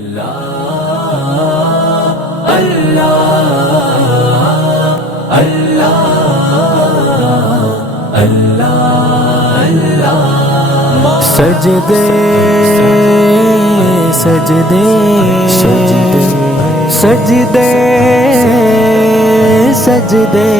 اللہ اللہ اللہ اللہ سجدے سجدے سجدے سجدے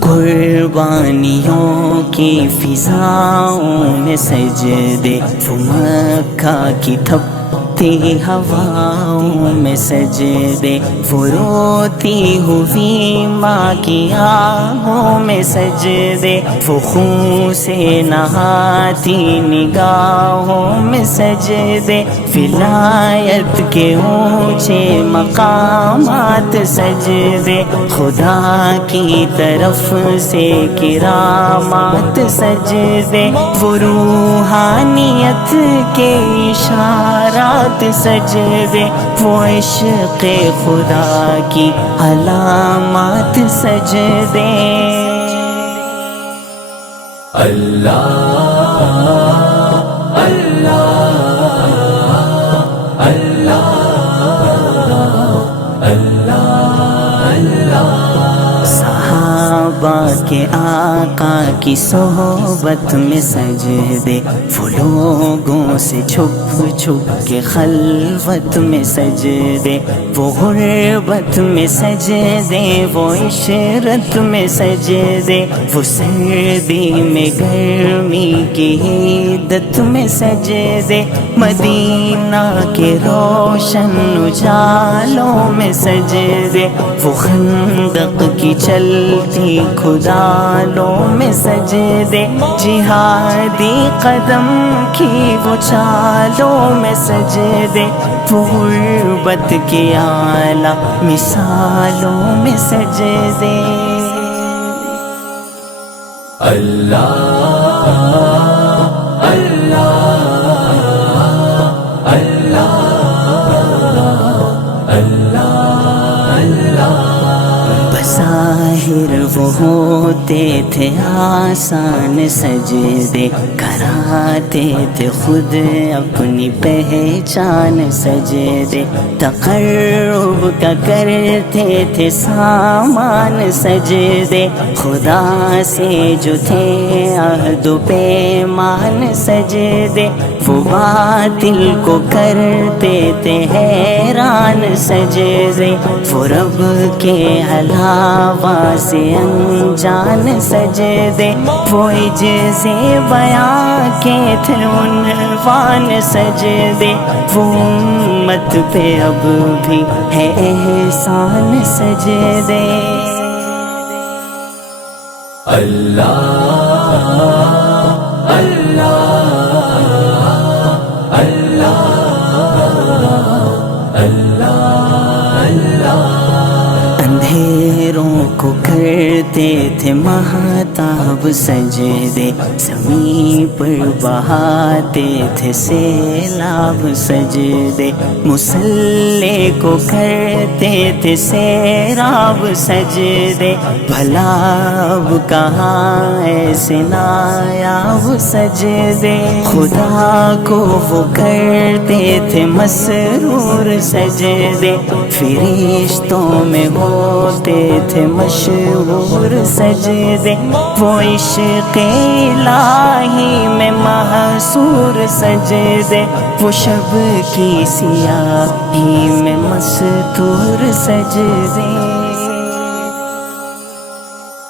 قربانیوں کی فضاؤں میں سجدے، وہ مکہ کی تھپتی ہواؤں میں سجدے، وہ روتی ہوئی ماں کی آہوں میں سجدے، وہ خون سے نہاتی نگاہوں میں سجدے، ولایت کے اونچے مقامات سجدے، خدا کی طرف سے کرامات سجدے، وہ روحانیت کے اشارات سجدے، وہ عشق خدا کی علامات سجدے۔ اللہ اللہ اللہ صحابہ کے آقا کی صحبت میں سجدے، وہ لوگوں سے چھپ چھپ کے خلوت میں سجدے، وہ غربت میں سجدے، وہ عشرت میں سجدے، وہ سردی میں گرمی کی عیدت میں سجدے، مدینہ کے روشن اجالوں میں سجدے، وہ خندق کی چلتی کھدانوں میں سجدے، جہادی قدم کی وہ چالوں میں سجدے، وہ غربت کی اعلیٰ مثالوں میں سجدے۔ اللہ اللہ بظاہر وہ ہوتے تھے آسان سجدے، کراتے تھے خود اپنی پہچان سجدے، تقرب کا کرتے تھے سامان سجدے، خدا سے جو تھے عہد و پیمان سجدے، وہ باطل کو کرتے تھے حیران سجدے، وہ رب کے علاوہ سے انجان سجدے، وہ عجز بیاں کے تھے عنوان سجدے، وہ امت پہ اب بھی ہے احسان سجدے۔ اللہ اللہ اندھیروں کو کرتے تھے مہتاب سجدے، زمین پر بہاتے تھے سیلاب سجدے، مسلح کو کرتے تھے سیراب سجدے، بھلا اب کہاں ایسے نایاب سجدے، خدا کو وہ کرتے تھے مسرور سجدے، فرشتوں میں ہوتے تھے مشہور سجدے، وہ عشق الہی میں محصور سجدے، وہ شب کی سیاہی میں مستور سجدے۔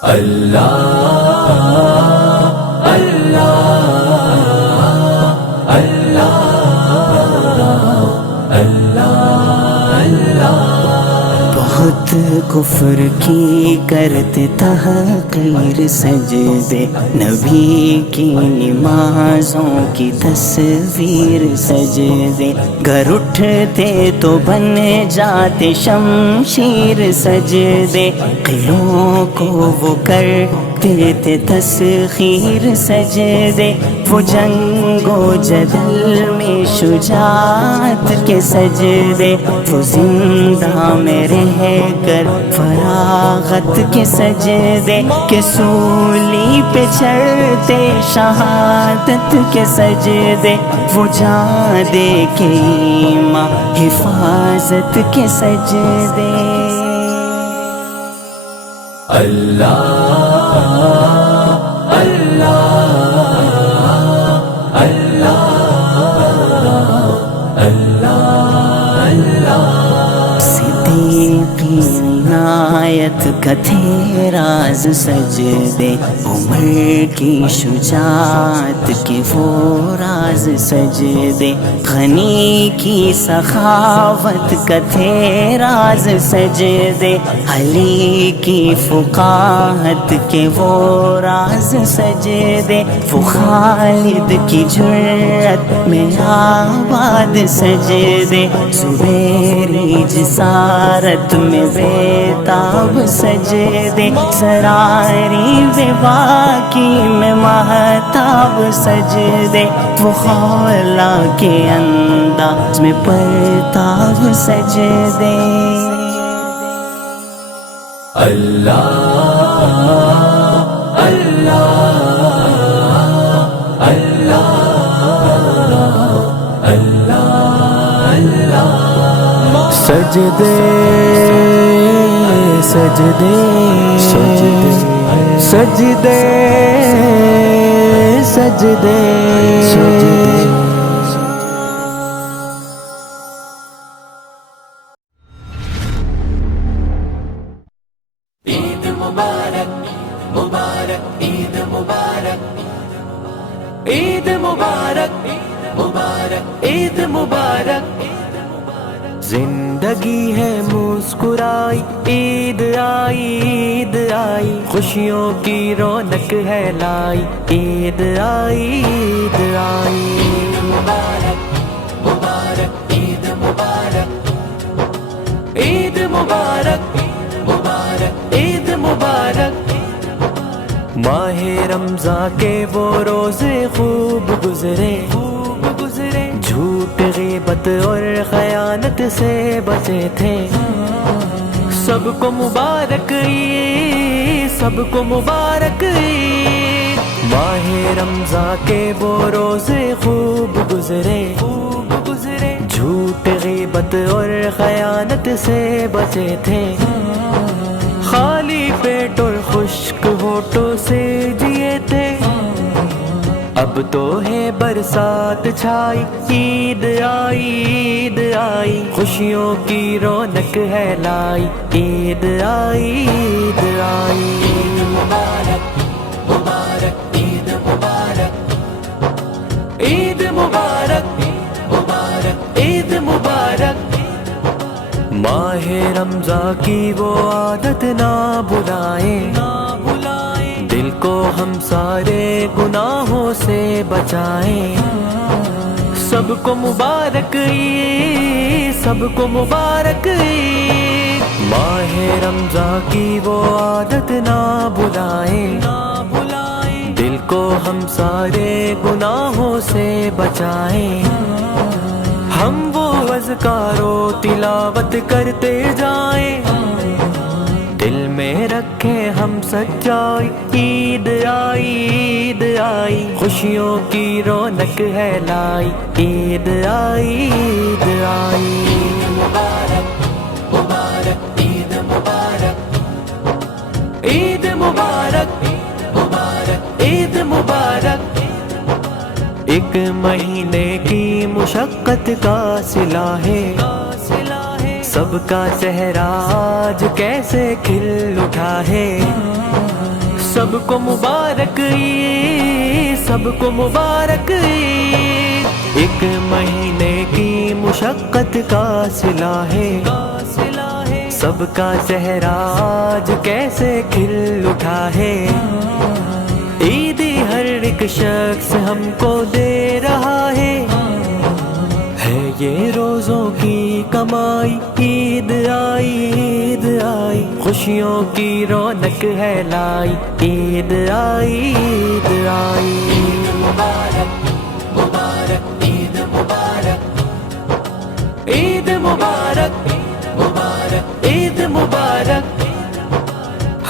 اللہ اللہ بہت کفر کی کرتے تحقیر سجدے، نبی کی نمازوں کی تصویر سجدے، گر اٹھتے تو بن جاتے شمشیر سجدے، قلعوں کو وہ کر کرتے تھے تسخیر سجدے، وہ جنگ و جدل میں شجاعت کے سجدے، وہ زندہ میں رہ کر فراغت کے سجدے، کہ سولی پہ چڑھتے شہادت کے سجدے، وہ جان دے کے ایمان حفاظت کے سجدے۔ اللہ اللہ صدیقی عنایت کا تھے راز سجدے، عمر کی شجاعت کے وہ راز سجدے، غنی کی سخاوت کا تھے راز سجدے، علی کی فقاہت کے وہ راز سجدے، وہ خالد کی جرأت میں آباد سجدے، زبیری جسارت میں بیتاب سجدے، زراری واقعی میں مہتاب سجدے، وہ خولا کے انداز میں پرتاب سجدے۔ اللہ اللہ سجدے سجدے سجدے سجدے سجدے سجدے۔ عید مبارک مبارک عید مبارک عید مبارک مبارک عید مبارک۔ زندگی ہے مسکرائی، عید آئی عید آئی، خوشیوں کی رونق ہے لائی، عید آئی عید آئی۔ عید مبارک مبارک عید مبارک عید مبارک مبارک عید مبارک۔ ماہ رمضان کے وہ روزے خوب گزرے، جھوٹ غیبت اور خیانت سے بچے تھے، سب کو مبارک عید، سب کو مبارک عید۔ ماہ رمضان کے وہ روزے خوب گزرے، جھوٹ غیبت اور خیانت سے بچے تھے، خالی پیٹ اور خشک ہونٹوں سے جیے تھے، اب تو ہے برسات چھائی، عید آئی عید آئی، خوشیوں کی رونق ہے لائی، عید آئی عید آئی۔ عید مبارک مبارک عید مبارک عید مبارک مبارک عید مبارک۔ ماہ رمضان کی وہ عادت نہ بلائیں، دل کو ہم سارے گناہوں سے بچائیں، سب کو مبارک عید، سب کو مبارک عید۔ ماہ رمضان کی وہ عادت نہ بلائیں، دل کو ہم سارے گناہوں سے بچائیں، ہم وہ اذکار و تلاوت کرتے جائیں، دل میں رکھیں ہم سچائی، عید آئی عید آئی، خوشیوں کی رونق ہے لائی، عید آئی عید آئی۔ عید مبارک مبارک عید مبارک عید مبارک مبارک عید مبارک۔ ایک مہینے کی مشقت کا صلہ ہے، سب کا چہرہ آج کیسے کھل اٹھا ہے، سب کو مبارک عید، سب کو مبارک عید۔ ایک مہینے کی مشقت کا صلہ ہے، سب کا چہرہ آج کیسے کھل اٹھا ہے، عیدی ہر ایک شخص ہم کو دے رہا ہے یہ روزوں کی कमाई, ईद आई ईद आई, खुशियों की रौनक है लाई, ईद आई ईद आई। ईद मुबारक मुबारक ईद मुबारक, ईद मुबारक मुबारक ईद मुबारक।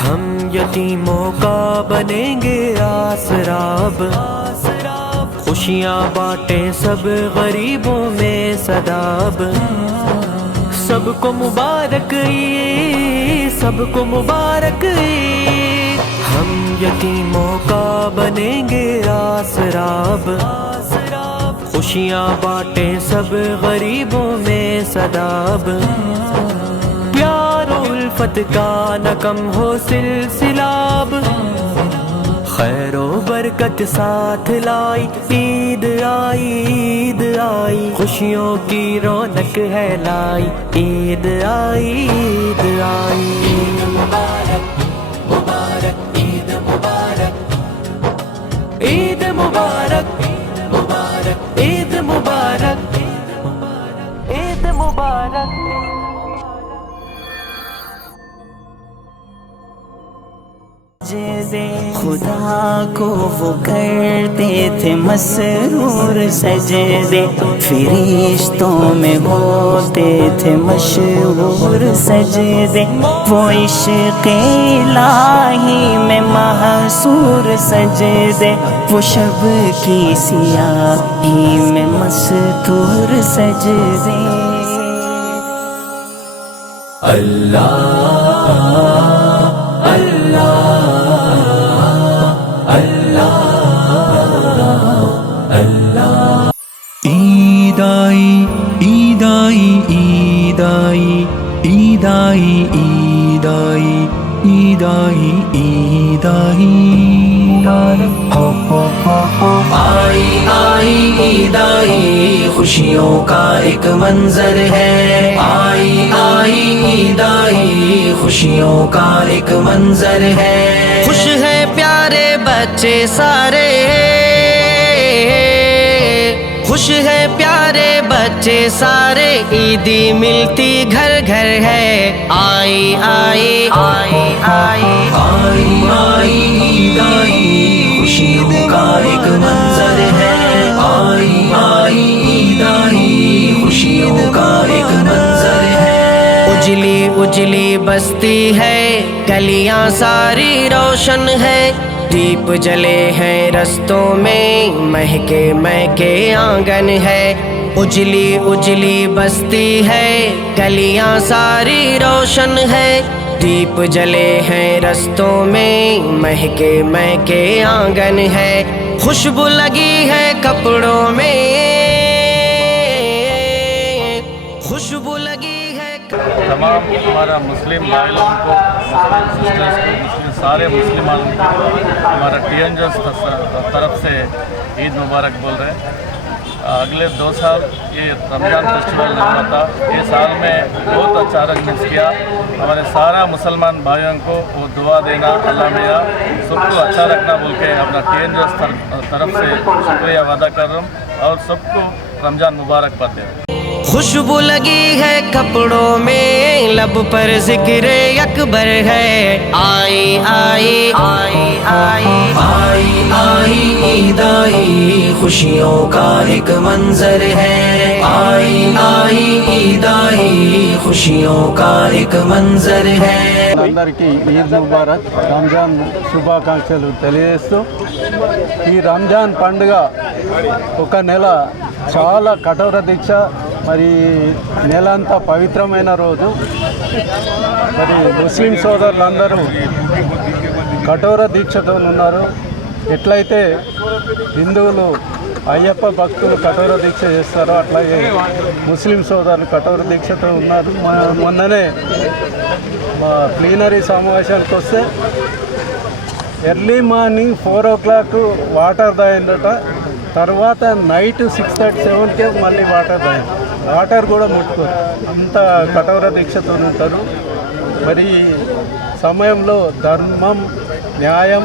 हम यतीमों का बनेंगे आसराब, खुशियाँ बांटे सब गरीबों में सदाब। सबको मुबारक ईद, सबको मुबारक ईद। हम यतीमों का बनेंगे आसराब, खुशियाँ बांटे सब गरीबों में सदाब। प्यार उल्फत का न कम हो सिलसिलाब, खैरो बरकत साथ लाई, ईद आई ईद आई, खुशियों की रौनक है लाई, ईद आई ईद आई। ईद मुबारक मुबारक ईद मुबारक, ईद मुबारक मुबारक ईद मुबारक, ईद मुबारक। खुदा को वो करते थे मसरूर सजदे, फरिश्तों में होते थे मशहूर सजदे। वो इश्क़ इलाही में महसूर सजदे, वो शब की सियाही में मस्तूर सजदे। ईद आई ईद आई ईद आई ईद आई ईद आई ईद आई ईद आई। आई आई ईद आई, खुशियों का एक मंजर है। आई आई ईद आई, खुशियों का एक मंजर है। खुश है प्यारे बच्चे सारे, खुश है प्यारे बच्चे सारे, ईदी मिलती घर घर है। आई आई आई आई आई आई ईद आई, खुशियों का एक मंजर है। आई आई ईद आई, खुशियों का एक मंजर है। उजली उजली बस्ती है, गलियां सारी रोशन है। दीप जले हैं रस्तों में, महके महके आंगन है। उजली उजली बस्ती है, गलियां सारी रोशन है। दीप जले हैं रस्तों में, महके महके आंगन है। खुशबू लगी है कपड़ों में, खुशबू लगी है। तमाम हमारा मुस्लिम भाई लोगों को, मुस्लिम सिस्टर्स को, मुस्लिम सारे मुस्लिमान को हमारा टीएनजस तरफ से ईद मुबारक बोल रहे हैं। अगले 2 साल ये रमज़ान फेस्टिवल नहीं होता, ये साल में बहुत अच्छा अरेंजमेंट्स किया। हमारे सारा मुसलमान भाइयों को वो दुआ देना, अल्लाह मेरा सबको अच्छा रखना बोल के अपना टीएनजस तरफ से शुक्रिया वादा कर रहा हूँ और सबको रमज़ान मुबारक पाते हैं। खुशबू लगी है कपड़ों में, लब पर जिक्र अकबर है। आई आई आई आई आई आई ईद आई, खुशियों का एक मंजर है। आई आई ईद आई, खुशियों का एक मंजर है। అందరికీ ఈద్ ముబారక్, రంజాన్ శుభాకాంక్షలు తెలియజేస్తూ, ఈ రంజాన్ పండుగ ఒక నెల చాలా కఠోర దీక్ష, మరి నెల అంతా పవిత్రమైన రోజు. మరి ముస్లిం సోదరులందరూ కఠోర దీక్షతో ఉన్నారు. ఎట్లయితే హిందువులు అయ్యప్ప భక్తులు కఠోర దీక్ష చేస్తారో అట్లాగే ముస్లిం సోదరులు కఠోర దీక్షతో ఉన్నారు. మొన్ననే మా ప్లీనరీ సమావేశానికి వస్తే ఎర్లీ మార్నింగ్ 4 o'clock వాటర్ తాగిందట, తర్వాత నైట్ 6:37కే మళ్ళీ వాటర్ తాగింది. వాటర్ కూడా ముట్టుకోరు, అంత కఠోర దీక్షతో ఉంటారు. మరి సమయంలో ధర్మం, న్యాయం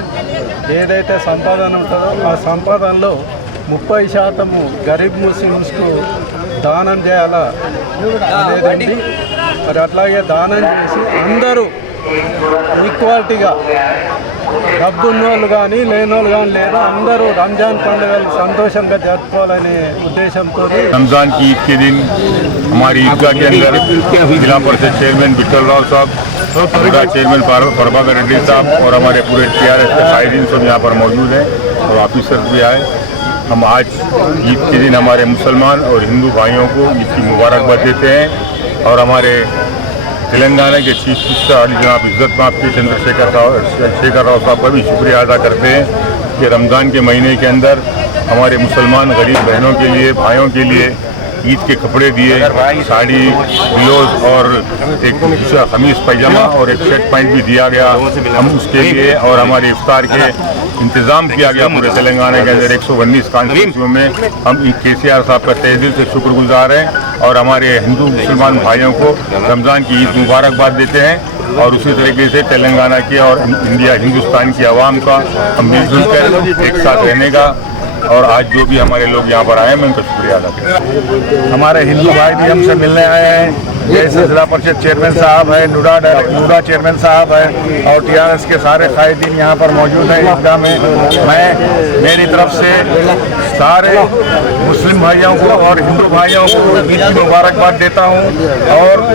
ఏదైతే సంపాదన ఉంటుందో ఆ సంపాదనలో 30% గరీబ్ ముస్లిమ్స్కు దానం చేయాలా అనేది ఉంది. మరి అట్లాగే దానం చేసి అందరూ ఈక్వాలిటీగా డబ్బు ఉన్నోళ్ళు కానీ లేనోళ్ళు కానీ లేదా అందరూ రంజాన్ పండుగలు సంతోషంగా జరుపుకోవాలనే ఉద్దేశంతో रमज़ान की ईद के दिन हमारी ईदगाह के अंदर जिला परिषद चेयरमैन बिट्टल राव साहब, पूरा चेयरमैन प्रभाकर रेड्डी साहब और हमारे पूरे TRS के कायदीन सब यहाँ पर मौजूद हैं और ऑफिसर भी आए। हम आज ईद के दिन हमारे मुसलमान और हिंदू भाइयों को ईद की मुबारकबाद देते हैं और हमारे तेलंगाना के चीफ मिनिस्टर जनाब इज्जत माफ के शेखर राव साहब का भी शुक्रिया अदा करते हैं कि रमज़ान के महीने के अंदर हमारे मुसलमान गरीब बहनों के लिए, भाइयों के लिए ईद के कपड़े दिए, साड़ी, ब्लाउज और एक खमीस पैजामा और एक शर्ट पैंट भी दिया गया। हम उसके लिए और हमारे इफ्तार के इंतज़ाम किया गया पूरे तेलंगाना के अंदर 119 कॉन्स्टिट्यूंसियों में। हम KCR साहब का तहे दिल से शुक्रगुजार हैं और हमारे हिंदू मुसलमान भाइयों को रमज़ान की ईद मुबारकबाद देते हैं और उसी तरीके से तेलंगाना की और इंडिया हिंदुस्तान की आवाम का हम मिलजुल कर एक साथ रहने का और आज जो भी हमारे लोग यहाँ पर आए हैं मैं उनका शुक्रिया अदा करता हूँ। हमारे हिंदू भाई भी हमसे मिलने आए हैं, जैसे जिला परिषद चेयरमैन साहब है, नूडा चेयरमैन साहब है और TRS के सारे कायदीन यहाँ पर मौजूद हैं ईदगाह में। मैं मेरी तरफ से सारे मुस्लिम भाइयों को और हिंदू भाइयों को ईद की मुबारकबाद देता हूँ। और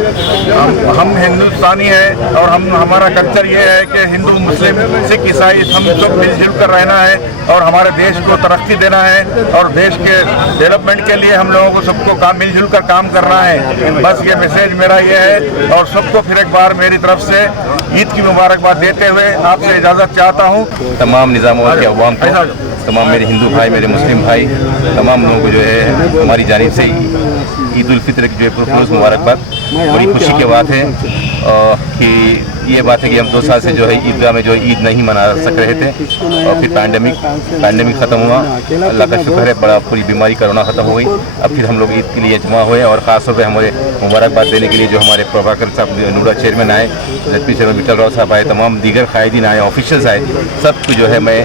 हम हिंदुस्तानी हैं और हमारा कल्चर ये है कि हिंदू मुस्लिम सिख ईसाई हम सब मिलजुल कर रहना है और हमारे देश को तरक्की देना है और देश के डेवलपमेंट के लिए हम लोगों को सबको मिलजुल कर काम करना है। बस ये मैसेज मेरा ये है और सबको फिर एक बार मेरी तरफ से ईद की मुबारकबाद देते हुए आपसे इजाज़त चाहता हूँ। तमाम निज़ामाबाद के अवाम को, तमाम मेरे हिंदू भाई, मेरे मुस्लिम भाई, तमाम लोगों को जो है हमारी जानिब से ईद उल फितर की जो है पुरखुलूस मुबारकबाद। बड़ी खुशी की बात है कि ये बात है कि हम 2 साल से जो है ईदगाह में जो ईद नहीं मना सक रहे थे और फिर पैंडमिक ख़त्म हुआ, अल्लाह का शुक्र है, बड़ा पूरी बीमारी कोरोना ख़त्म हो गई। अब फिर हम लोग ईद के लिए जमा हुए और ख़ास तौर पर हमारे मुबारकबाद देने के लिए जो हमारे प्रभाकर साहब नूडा चेयरमैन आए, ZP चेयरमैन बिट्टल राव साहब आए, तमाम दीगर कायदीन आए, ऑफिशियल्स आए, सबको जो है मैं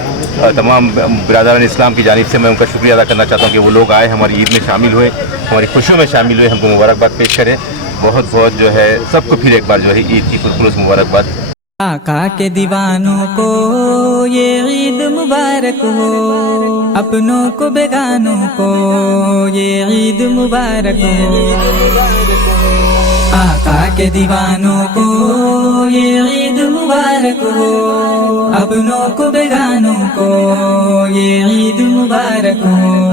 तमाम बिरादरान इस्लाम की जानिब से मैं उनका शुक्रिया अदा करना चाहता हूँ कि वो लोग आए, हमारी ईद में शामिल हुए, हमारी खुशियों में शामिल हुए, हमको मुबारकबाद पेश करें। बहुत बहुत जो है सबको फिर एक बार जो है ईद की पुरखुलूस मुबारकबाद। आका के दीवानों को ये ईद मुबारक हो, अपनों को बेगानों को ये ईद मुबारक हो। आका के दीवानों को ये ईद मुबारक हो, अपनों को बेगानों को ये ईद मुबारक हो।